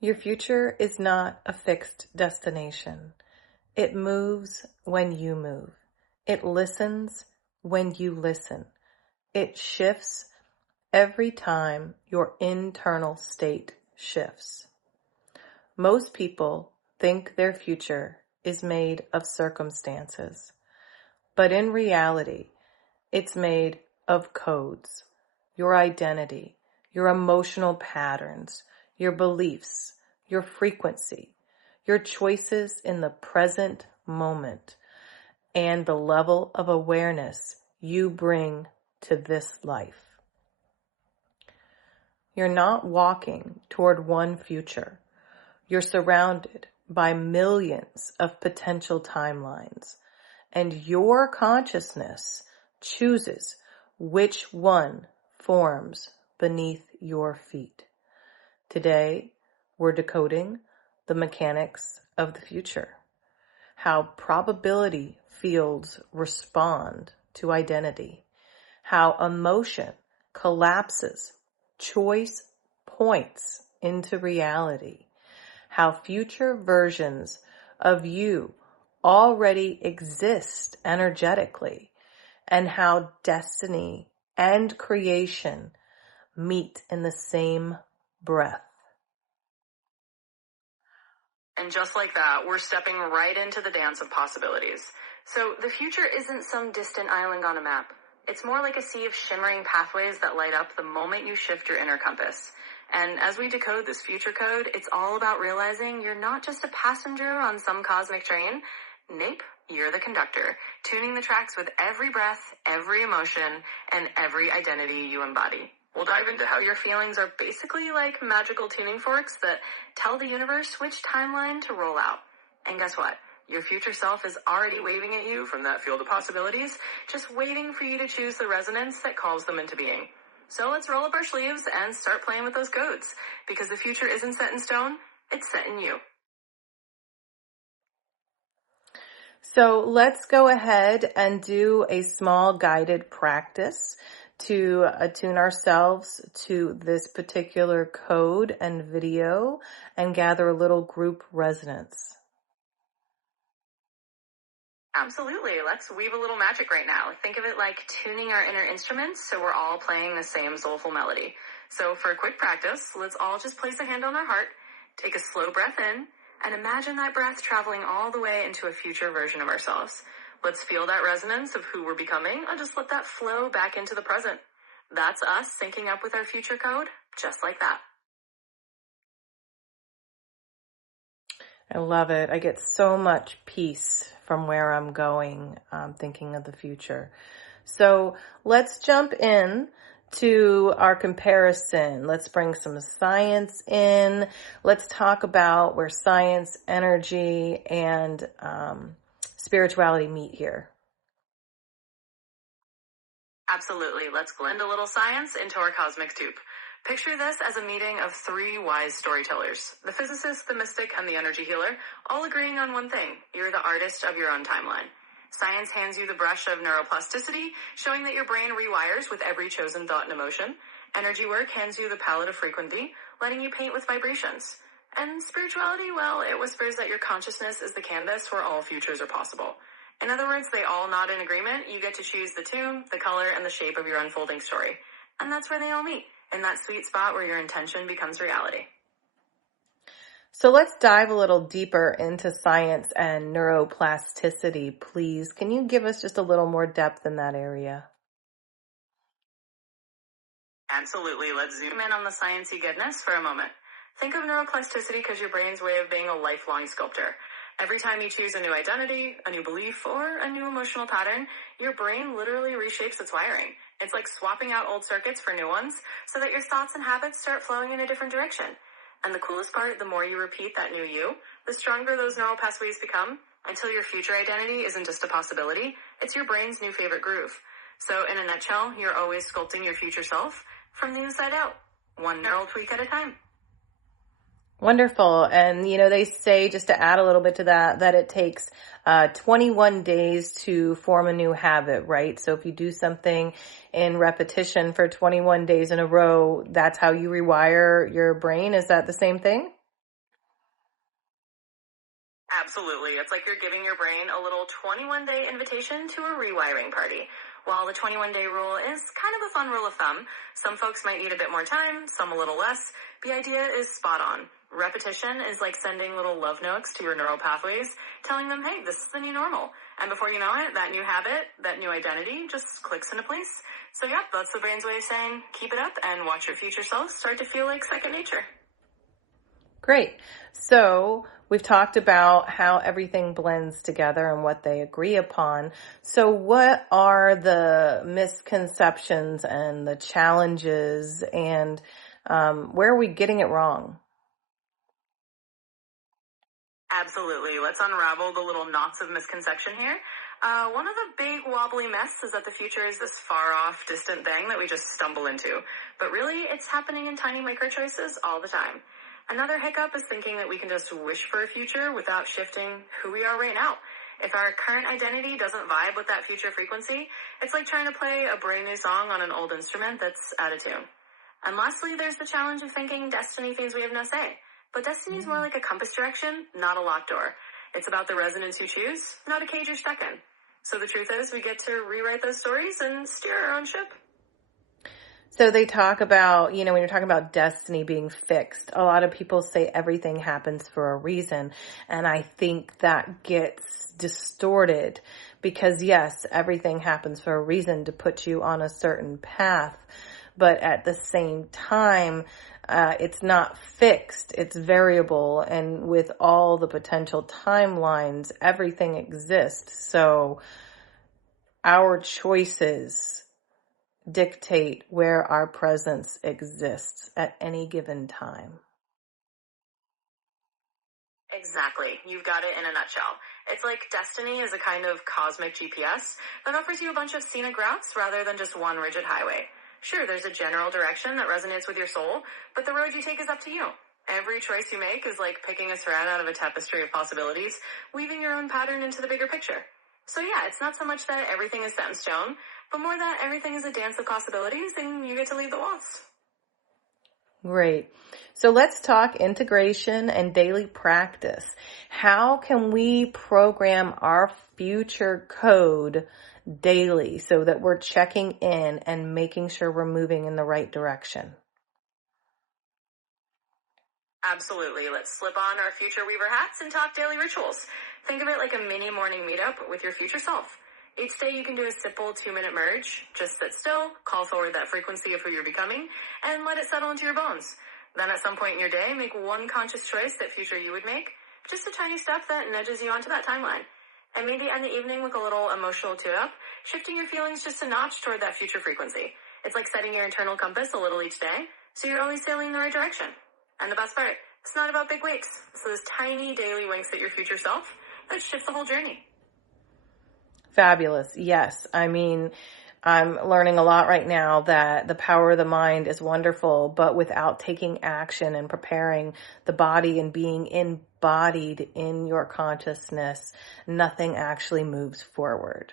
Your future is not a fixed destination. It moves when you move. It listens when you listen. It shifts every time your internal state shifts. Most people think their future is made of circumstances, but in reality, it's made of codes, your identity, your emotional patterns, your beliefs, your frequency, your choices in the present moment, and the level of awareness you bring to this life. You're not walking toward one future. You're surrounded by millions of potential timelines, and your consciousness chooses which one forms beneath your feet. Today, we're decoding the mechanics of the future, how probability fields respond to identity, how emotion collapses choice points into reality, how future versions of you already exist energetically, and how destiny and creation meet in the same breath. And just like that, we're stepping right into the dance of possibilities. So the future isn't some distant island on a map. It's more like a sea of shimmering pathways that light up the moment you shift your inner compass. And as we decode this future code, it's all about realizing you're not just a passenger on some cosmic train. Nope, you're the conductor, tuning the tracks with every breath, every emotion, and every identity you embody. We'll dive into how your feelings are basically like magical tuning forks that tell the universe which timeline to roll out. And guess what? Your future self is already waving at you from that field of possibilities, just waiting for you to choose the resonance that calls them into being. So let's roll up our sleeves and start playing with those codes, because the future isn't set in stone, it's set in you. So let's go ahead and do a small guided practice to attune ourselves to this particular code and video and gather a little group resonance. Absolutely. Let's weave a little magic right now. Think of it like tuning our inner instruments so we're all playing the same soulful melody. So for a quick practice, let's all just place a hand on our heart, take a slow breath in, and imagine that breath traveling all the way into a future version of ourselves. Let's feel that resonance of who we're becoming and just let that flow back into the present. That's us syncing up with our future code, just like that. I love it. I get so much peace from where I'm going, thinking of the future. So let's jump in to our comparison. Let's bring some science in. Let's talk about where science, energy, and spirituality meet here. Absolutely. Let's blend a little science into our cosmic soup. Picture this as a meeting of three wise storytellers, the physicist, the mystic, and the energy healer, all agreeing on one thing. You're the artist of your own timeline. Science hands you the brush of neuroplasticity, showing that your brain rewires with every chosen thought and emotion. Energy work hands you the palette of frequency, letting you paint with vibrations. And spirituality, well, it whispers that your consciousness is the canvas where all futures are possible. In other words, they all nod in agreement. You get to choose the tune, the color, and the shape of your unfolding story. And that's where they all meet, in that sweet spot where your intention becomes reality. So let's dive a little deeper into science and neuroplasticity, please. Can you give us just a little more depth in that area? Absolutely. Let's zoom in on the sciencey goodness for a moment. Think of neuroplasticity as your brain's way of being a lifelong sculptor. Every time you choose a new identity, a new belief, or a new emotional pattern, your brain literally reshapes its wiring. It's like swapping out old circuits for new ones so that your thoughts and habits start flowing in a different direction. And the coolest part, the more you repeat that new you, the stronger those neural pathways become, until your future identity isn't just a possibility, it's your brain's new favorite groove. So in a nutshell, you're always sculpting your future self from the inside out, one neural tweak at a time. Wonderful. And, they say, just to add a little bit to that it takes 21 days to form a new habit, right? So if you do something in repetition for 21 days in a row, that's how you rewire your brain. Is that the same thing? Absolutely. It's like you're giving your brain a little 21-day invitation to a rewiring party. While the 21-day rule is kind of a fun rule of thumb, some folks might need a bit more time, some a little less. The idea is spot on. Repetition is like sending little love notes to your neural pathways, telling them, hey, this is the new normal. And before you know it, that new habit, that new identity just clicks into place. So yeah, that's the brain's way of saying, keep it up and watch your future self start to feel like second nature. Great. So we've talked about how everything blends together and what they agree upon. So what are the misconceptions and the challenges, and where are we getting it wrong? Absolutely. Let's unravel the little knots of misconception here. One of the big wobbly myths is that the future is this far off, distant thing that we just stumble into. But really, it's happening in tiny micro choices all the time. Another hiccup is thinking that we can just wish for a future without shifting who we are right now. If our current identity doesn't vibe with that future frequency, it's like trying to play a brand new song on an old instrument that's out of tune. And lastly, there's the challenge of thinking destiny things we have no say. But destiny is more like a compass direction, not a locked door. It's about the resonance you choose, not a cage you're stuck in. So the truth is, we get to rewrite those stories and steer our own ship. So they talk about, when you're talking about destiny being fixed, a lot of people say everything happens for a reason. And I think that gets distorted because yes, everything happens for a reason to put you on a certain path. But at the same time, it's not fixed, it's variable. And with all the potential timelines, everything exists. So our choices dictate where our presence exists at any given time. Exactly. You've got it in a nutshell. It's like destiny is a kind of cosmic GPS that offers you a bunch of scenic routes rather than just one rigid highway. Sure, there's a general direction that resonates with your soul, but the road you take is up to you. Every choice you make is like picking a thread out of a tapestry of possibilities, weaving your own pattern into the bigger picture. So yeah, it's not so much that everything is set in stone, but more that everything is a dance of possibilities and you get to lead the waltz. Great. So let's talk integration and daily practice. How can we program our future code daily so that we're checking in and making sure we're moving in the right direction? Absolutely. Let's slip on our future weaver hats and talk daily rituals. Think of it like a mini morning meetup with your future self. Each day you can do a simple 2-minute merge. Just sit still, call forward that frequency of who you're becoming, and let it settle into your bones. Then at some point in your day, make one conscious choice that future you would make. Just a tiny step that nudges you onto that timeline. And maybe end the evening with a little emotional tune-up, shifting your feelings just a notch toward that future frequency. It's like setting your internal compass a little each day, so you're always sailing in the right direction. And the best part, it's not about big wakes. It's those tiny daily winks at your future self that shift the whole journey. Fabulous. Yes. I'm learning a lot right now that the power of the mind is wonderful, but without taking action and preparing the body and being embodied in your consciousness, nothing actually moves forward.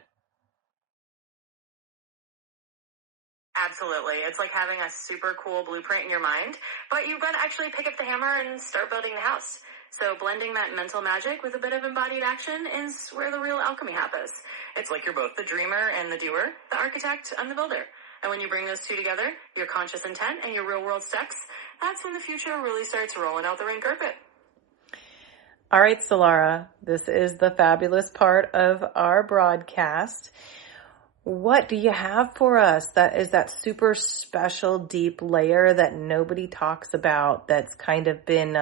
Absolutely. It's like having a super cool blueprint in your mind, but you've got to actually pick up the hammer and start building the house. So blending that mental magic with a bit of embodied action is where the real alchemy happens. It's like you're both the dreamer and the doer, the architect and the builder. And when you bring those two together, your conscious intent and your real world steps, that's when the future really starts rolling out the red carpet. All right, Solara, this is the fabulous part of our broadcast. What do you have for us that is that super special deep layer that nobody talks about, that's kind of been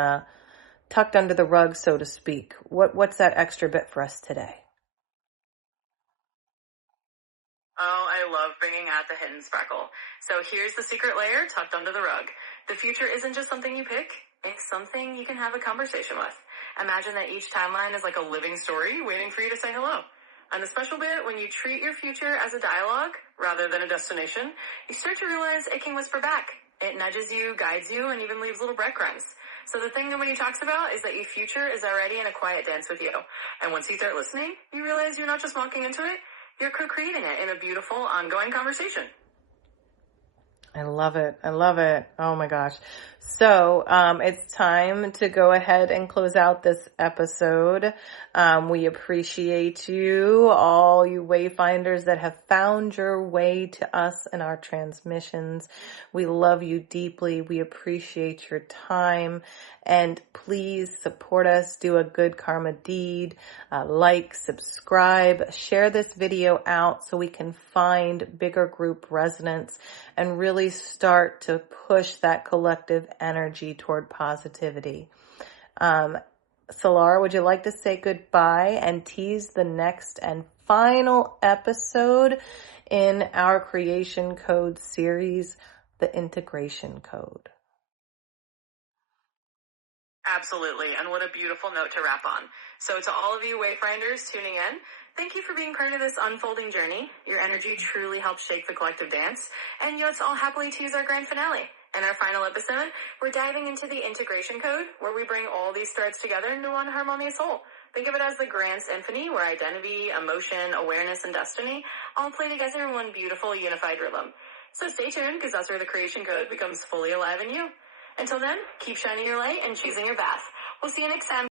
tucked under the rug, so to speak? What's that extra bit for us today? Oh, I love bringing out the hidden sparkle. So here's the secret layer tucked under the rug. The future isn't just something you pick. It's something you can have a conversation with. Imagine that each timeline is like a living story waiting for you to say hello. And the special bit, when you treat your future as a dialogue rather than a destination, you start to realize it can whisper back. It nudges you, guides you, and even leaves little breadcrumbs. So the thing nobody talks about is that your future is already in a quiet dance with you. And once you start listening, you realize you're not just walking into it, you're co-creating it in a beautiful, ongoing conversation. I love it. I love it. Oh my gosh. So, it's time to go ahead and close out this episode. We appreciate you, all you wayfinders that have found your way to us and our transmissions. We love you deeply. We appreciate your time, and please support us. Do a good karma deed. Like, subscribe, share this video out so we can find bigger group resonance and really start to push that collective energy toward positivity. Solara, would you like to say goodbye and tease the next and final episode in our Creation Code series, the Integration Code? Absolutely, and what a beautiful note to wrap on. So to all of you Wayfinders tuning in, thank you for being part of this unfolding journey. Your energy truly helps shake the collective dance, and let's all happily tease our grand finale. In our final episode, we're diving into the Integration Code, where we bring all these threads together into one harmonious whole. Think of it as the grand symphony where identity, emotion, awareness, and destiny all play together in one beautiful unified rhythm. So stay tuned, because that's where the Creation Code becomes fully alive in you. Until then, keep shining your light and choosing your path. We'll see you next time.